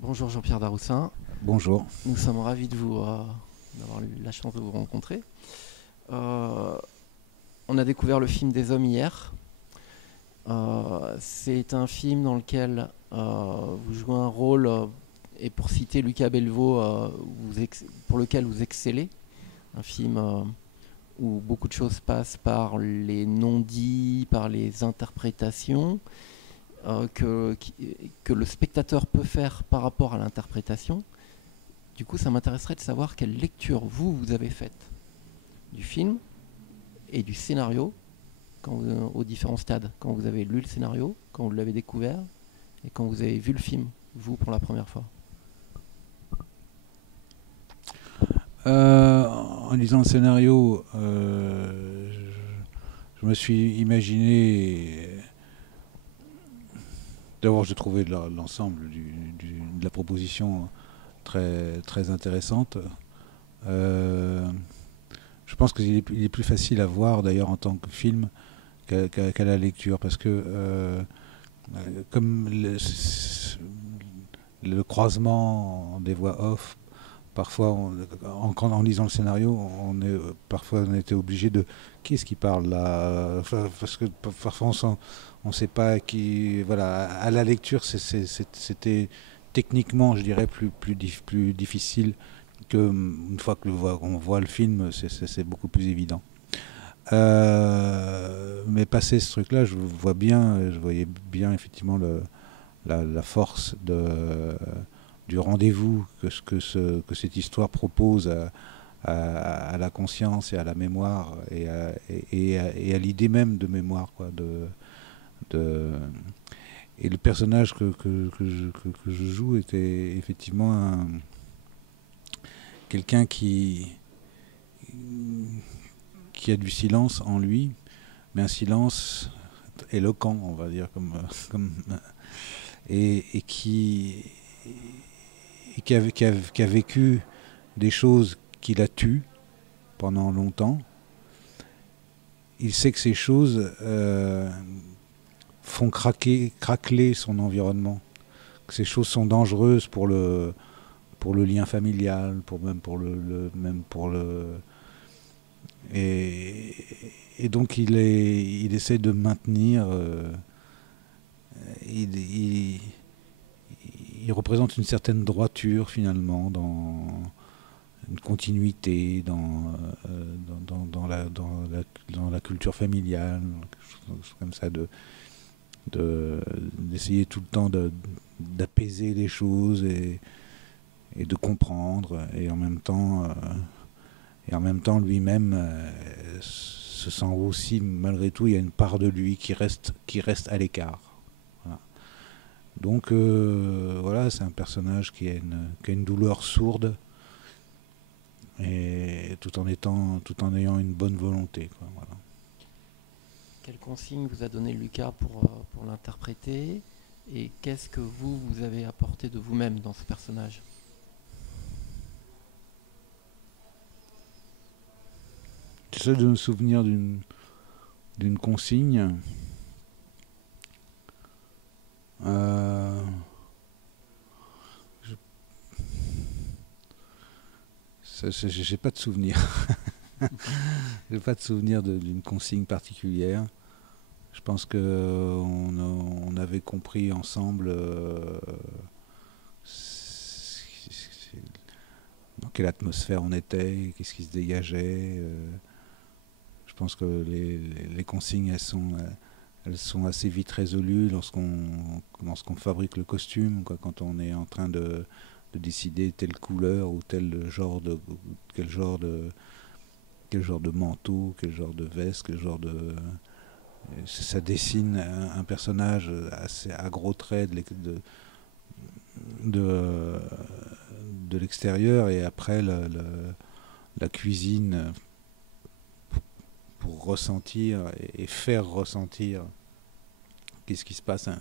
Bonjour Jean-Pierre Daroussin, Bonjour. nous sommes ravis d'avoir eu la chance de vous rencontrer. Euh, on a découvert le film Des hommes hier. C'est un film dans lequel vous jouez un rôle, et pour citer Lucas Bellevaux, pour lequel vous excellez. Un film où beaucoup de choses passent par les non-dits, par les interprétations, que le spectateur peut faire par rapport à l'interprétation. Du coup, ça m'intéresserait de savoir quelle lecture vous avez faite du film et du scénario aux différents stades. Quand vous avez lu le scénario, quand vous l'avez découvert et quand vous avez vu le film, vous, pour la première fois. En lisant le scénario, je me suis imaginé. D'abord, j'ai trouvé l'ensemble de la proposition très, très intéressante. Euh, je pense qu'il est plus facile à voir d'ailleurs en tant que film qu'à la lecture parce que comme le croisement des voix off. Parfois, en lisant le scénario, parfois on était obligé de qui est-ce qui parle là, parce que parfois on sait pas qui. Voilà, à la lecture, c'était techniquement, je dirais, plus difficile que une fois que on voit le film, c'est beaucoup plus évident. Mais passé ce truc-là, je voyais bien effectivement la force du rendez-vous que cette histoire propose à la conscience et à la mémoire et à l'idée même de mémoire. Quoi, de, et le personnage que je joue était effectivement quelqu'un qui a du silence en lui, mais un silence éloquent, on va dire, et qui a vécu des choses qui la tuent pendant longtemps. Il sait que ces choses font craqueler son environnement, que ces choses sont dangereuses pour le lien familial, même pour le et, et donc il essaie de maintenir. Il, il, il représente une certaine droiture finalement dans une continuité dans la culture familiale, quelque chose comme ça, d'essayer tout le temps d'apaiser les choses et de comprendre, et en même temps lui-même se sent aussi, malgré tout, il y a une part de lui qui reste à l'écart. Voilà. Donc voilà, c'est un personnage qui a une douleur sourde, et tout en ayant une bonne volonté, quoi, voilà. Quelle consigne vous a donné Lucas pour l'interpréter et qu'est-ce que vous avez apporté de vous-même dans ce personnage? J'essaie de me souvenir d'une consigne. Euh, j'ai pas de souvenir. J'ai pas de souvenir d'une consigne particulière. Je pense que on avait compris ensemble dans quelle atmosphère on était, qu'est-ce qui se dégageait. Je pense que les consignes, elles sont assez vite résolues lorsqu'on fabrique le costume, quoi, quand on est en train de décider telle couleur ou quel genre de quel genre de manteau, quel genre de veste, quel genre de ça dessine un personnage assez à gros traits de, de l'extérieur, et après la cuisine pour ressentir et faire ressentir qu'est-ce qui se passe à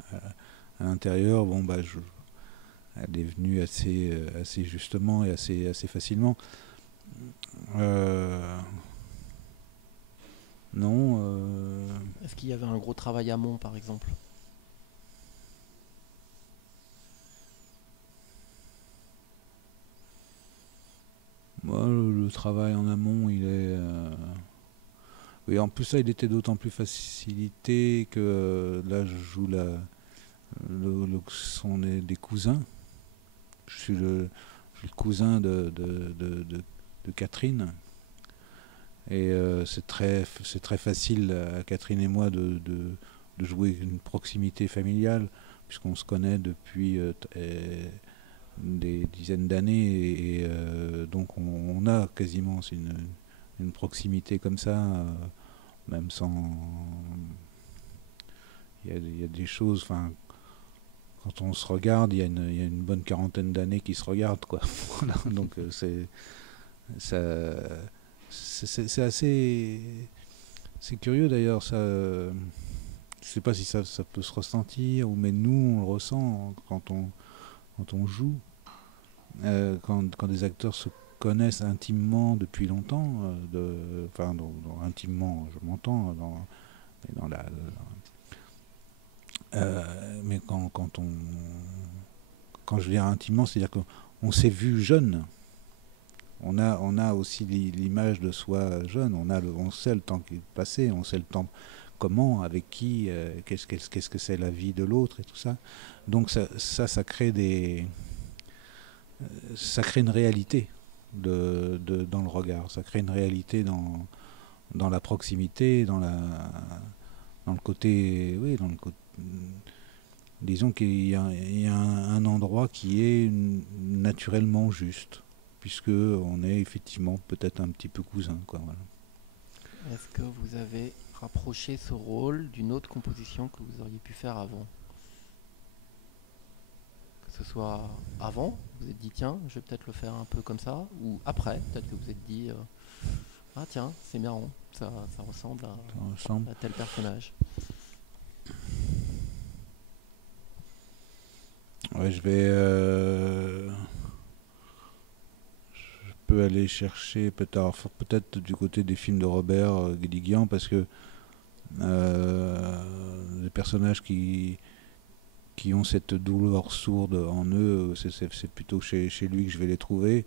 l'intérieur. Bon, bah, elle est venue assez justement et assez facilement. Euh, non. Est-ce qu'il y avait un gros travail amont, par exemple? le travail en amont, il est... Oui, en plus, ça, il était d'autant plus facilité que là, je joue sont des cousins. Je suis le cousin de Catherine. Et c'est très facile à Catherine et moi de jouer une proximité familiale, puisqu'on se connaît depuis des dizaines d'années. Et donc, on a quasiment une proximité comme ça, même sans... Il y a des choses... Enfin, quand on se regarde, il y a une bonne quarantaine d'années qui se regardent, quoi. Voilà, donc c'est assez... C'est curieux d'ailleurs, ça... je sais pas si ça peut se ressentir, mais nous, on le ressent quand on joue. Quand des acteurs se connaissent intimement depuis longtemps, enfin, intimement, je m'entends, dans la... mais quand je dis intimement, c'est-à-dire qu'on s'est vu jeune. On a aussi l'image de soi jeune. On sait le temps qui est passé, on sait le temps comment, avec qui, qu'est-ce que c'est la vie de l'autre et tout ça. Donc ça crée ça crée une réalité dans le regard. Ça crée une réalité dans la proximité, dans le côté, oui, dans le côté. Disons qu'il y a un endroit qui est naturellement juste, puisque on est effectivement peut-être un petit peu cousin, quoi. Voilà. Est-ce que vous avez rapproché ce rôle d'une autre composition que vous auriez pu faire avant? Que ce soit avant, vous vous êtes dit tiens, je vais peut-être le faire un peu comme ça, ou après, peut-être que vous vous êtes dit ah tiens, c'est marrant, ça ressemble à tel personnage. Ouais, je peux aller chercher peut-être du côté des films de Robert Guédiguian, parce que les personnages qui ont cette douleur sourde en eux, c'est plutôt chez lui que je vais les trouver.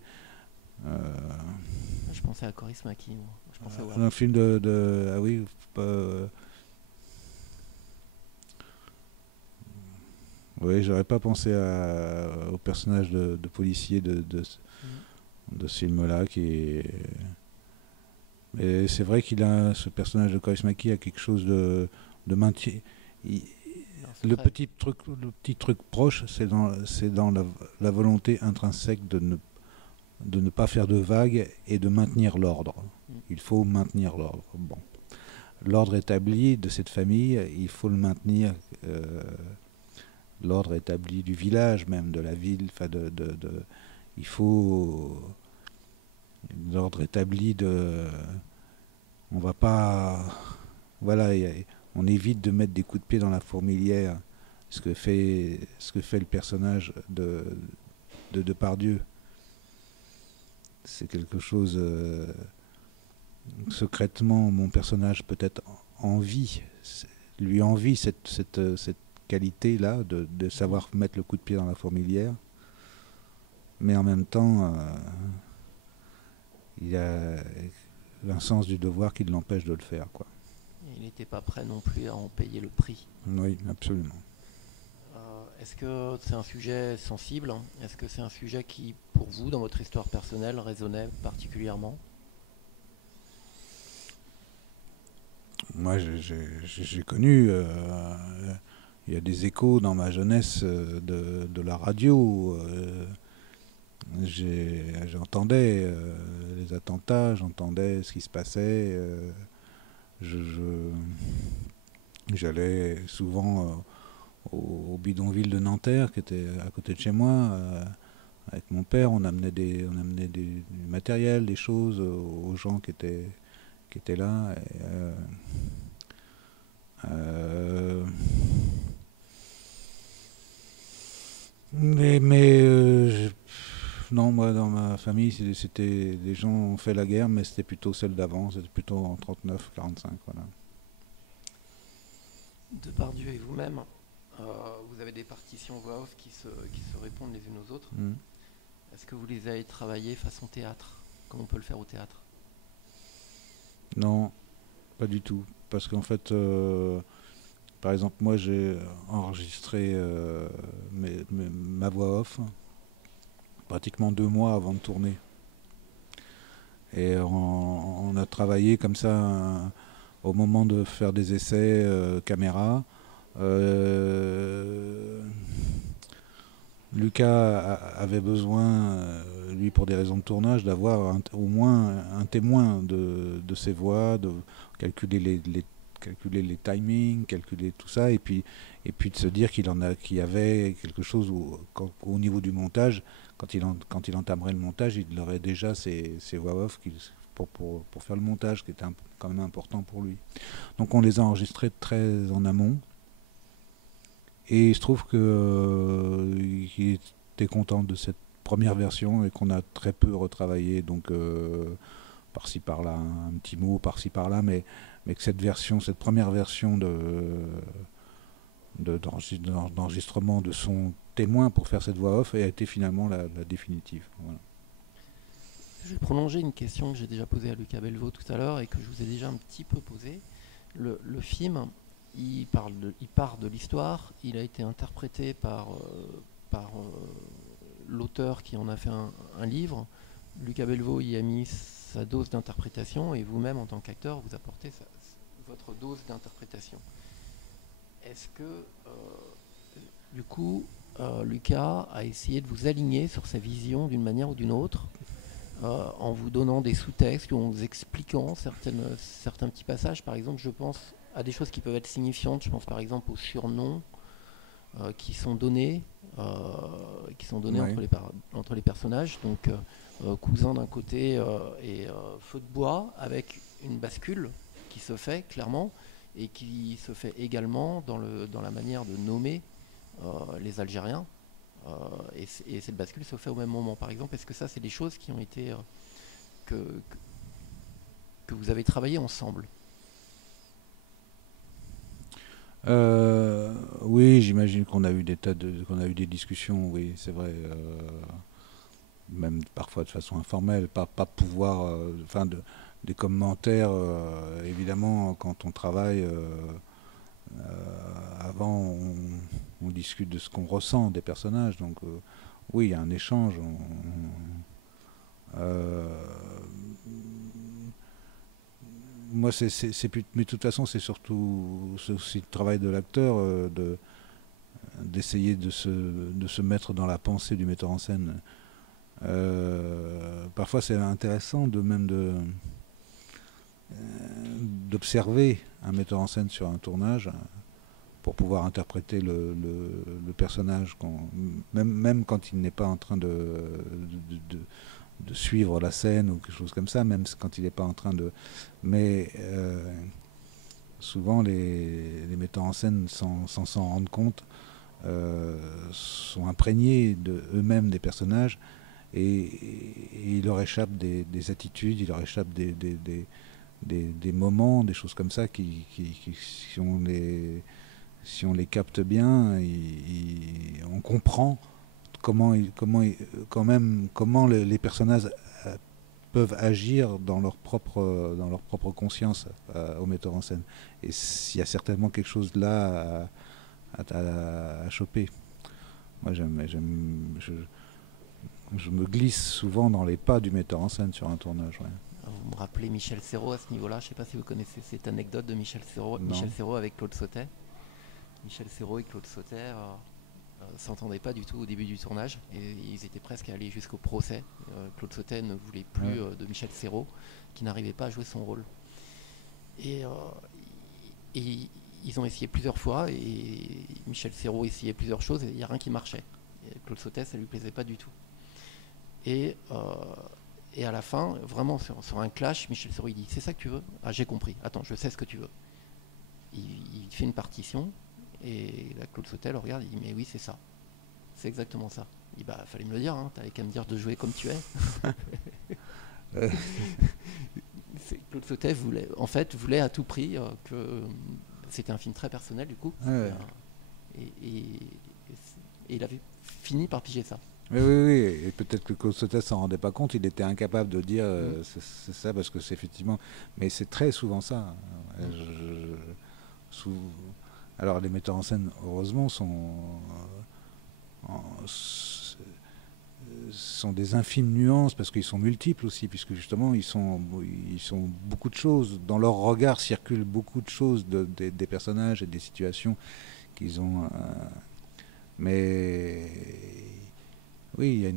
Je pensais à Coris Maki, moi. Je pensais un film ah oui, oui, j'aurais pas pensé au personnage de policier de ce film-là mais c'est vrai qu'il a ce personnage de Coris Maki a quelque chose de maintien. Le petit truc proche, c'est dans la volonté intrinsèque de ne pas faire de vagues et de maintenir l'ordre. Il faut maintenir l'ordre. Bon. L'ordre établi de cette famille, il faut le maintenir. L'ordre établi du village, même de la ville. Il faut l'ordre établi de... On va pas... Voilà, on évite de mettre des coups de pied dans la fourmilière, ce que fait le personnage de Depardieu. C'est quelque chose... secrètement, mon personnage peut-être lui envie cette qualité-là de savoir mettre le coup de pied dans la fourmilière. Mais en même temps, il y a un sens du devoir qui l'empêche de le faire, quoi. Il n'était pas prêt non plus à en payer le prix. Oui, absolument. Est-ce que c'est un sujet sensible? Est-ce que c'est un sujet qui, pour vous, dans votre histoire personnelle, résonnait particulièrement? Moi, j'ai connu... il y a des échos dans ma jeunesse de la radio. J'entendais les attentats, j'entendais ce qui se passait. J'allais souvent au bidonville de Nanterre, qui était à côté de chez moi. Avec mon père, on amenait du matériel, des choses aux gens qui étaient là. Non, moi, dans ma famille, c'était les gens ont fait la guerre, mais c'était plutôt celle d'avant, c'était plutôt en 39-45, voilà. Depardieu et vous-même, vous avez des partitions voix off qui se répondent les unes aux autres. Est-ce que vous les avez travaillées façon théâtre? comme on peut le faire au théâtre? Non, pas du tout. Parce qu'en fait, par exemple, moi j'ai enregistré ma voix off pratiquement 2 mois avant de tourner. Et on a travaillé comme ça au moment de faire des essais caméra. Euh, Lucas avait besoin, lui pour des raisons de tournage, d'avoir au moins un témoin de ses voix, de calculer calculer les timings, calculer tout ça, et puis de se dire qu'il y avait quelque chose au niveau du montage, quand il entamerait le montage, il aurait déjà ses voix off pour faire le montage, qui était quand même important pour lui. Donc on les a enregistrés très en amont. Et il se trouve qu'il était content de cette première version et qu'on a très peu retravaillé. Donc par-ci par-là, un petit mot par-ci par-là, mais que cette première version d'enregistrement de son témoin pour faire cette voix off a été finalement la définitive. Voilà. Je vais prolonger une question que j'ai déjà posée à Lucas Belvaux tout à l'heure et que je vous ai déjà un petit peu posée. Le film, il part de l'histoire, il a été interprété par l'auteur qui en a fait un livre. Lucas Belvaux y a mis sa dose d'interprétation et vous-même, en tant qu'acteur, vous apportez votre dose d'interprétation. Est-ce que, du coup, Lucas a essayé de vous aligner sur sa vision d'une manière ou d'une autre, en vous donnant des sous-textes ou en vous expliquant certains petits passages? Par exemple, je pense à des choses qui peuvent être signifiantes. Je pense par exemple aux surnoms qui sont donnés, Oui. entre les personnages. Donc, cousin d'un côté et feu de bois, avec une bascule qui se fait clairement et qui se fait également dans la manière de nommer les Algériens. Et cette bascule se fait au même moment. Par exemple, est-ce que ça, c'est des choses qui ont été que vous avez travaillé ensemble? Oui, j'imagine qu'on a eu qu'on a eu des discussions. Oui, c'est vrai. Même parfois de façon informelle, pas pouvoir, des commentaires. Évidemment, quand on travaille, avant, on discute de ce qu'on ressent des personnages. Donc, oui, il y a un échange. Euh, Moi, mais de toute façon, c'est aussi le travail de l'acteur, d'essayer de se mettre dans la pensée du metteur en scène. Parfois, c'est intéressant d'observer un metteur en scène sur un tournage pour pouvoir interpréter le personnage, même quand il n'est pas en train de suivre la scène ou quelque chose comme ça, même quand il n'est pas en train de... Mais souvent, les metteurs en scène, sans s'en rendre compte, sont imprégnés eux-mêmes des personnages, et il leur échappe des attitudes, il leur échappe des moments, des choses comme ça qui si on les capte bien, on comprend comment les personnages peuvent agir dans leur propre conscience au metteur en scène. Et s'il y a certainement quelque chose là à choper. Moi, je me glisse souvent dans les pas du metteur en scène sur un tournage. Ouais. Vous me rappelez Michel Serrault à ce niveau-là. Je ne sais pas si vous connaissez cette anecdote de Michel Serrault. Non. Michel Serrault avec Claude Sautet. Michel Serrault et Claude Sautet s'entendaient pas du tout au début du tournage et ils étaient presque allés jusqu'au procès. Claude Sautet ne voulait plus de Michel Serrault, qui n'arrivait pas à jouer son rôle. Et ils ont essayé plusieurs fois et Michel Serrault essayait plusieurs choses et il n'y a rien qui marchait. Et Claude Sautet, ça lui plaisait pas du tout. Et à la fin, vraiment sur un clash, Michel Serrault il dit: c'est ça que tu veux? Ah, j'ai compris, attends, je sais ce que tu veux. Il fait une partition et la Claude Sautet le regarde, il dit: mais oui, c'est ça, c'est exactement ça. Il dit: bah fallait me le dire, hein, t'avais qu'à me dire de jouer comme tu es. Claude Sautet voulait à tout prix que c'était un film très personnel du coup. Et il avait fini par piger ça. Oui, oui, oui. et peut-être que Claude Sautet s'en rendait pas compte, il était incapable de dire c'est ça, parce que c'est effectivement. Mais c'est très souvent ça. Sous- alors les metteurs en scène, heureusement, en- sont des infimes nuances parce qu'ils sont multiples aussi, puisque justement ils sont beaucoup de choses. Dans leur regard circulent beaucoup de choses des personnages et des situations qu'ils ont. Mais oui, il y a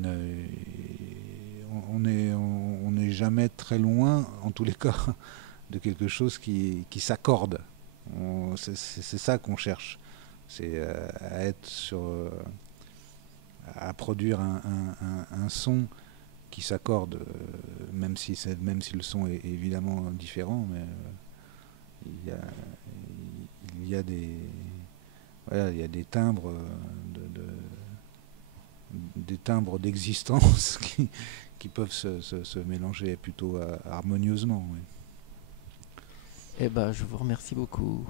on n'est jamais très loin, en tous les cas, de quelque chose qui s'accorde. C'est ça qu'on cherche. C'est à être à produire un son qui s'accorde, même si le son est évidemment différent, mais il y a, il y a des voilà, il y a des timbres des timbres d'existence qui peuvent se mélanger plutôt harmonieusement. Oui. Eh ben, je vous remercie beaucoup.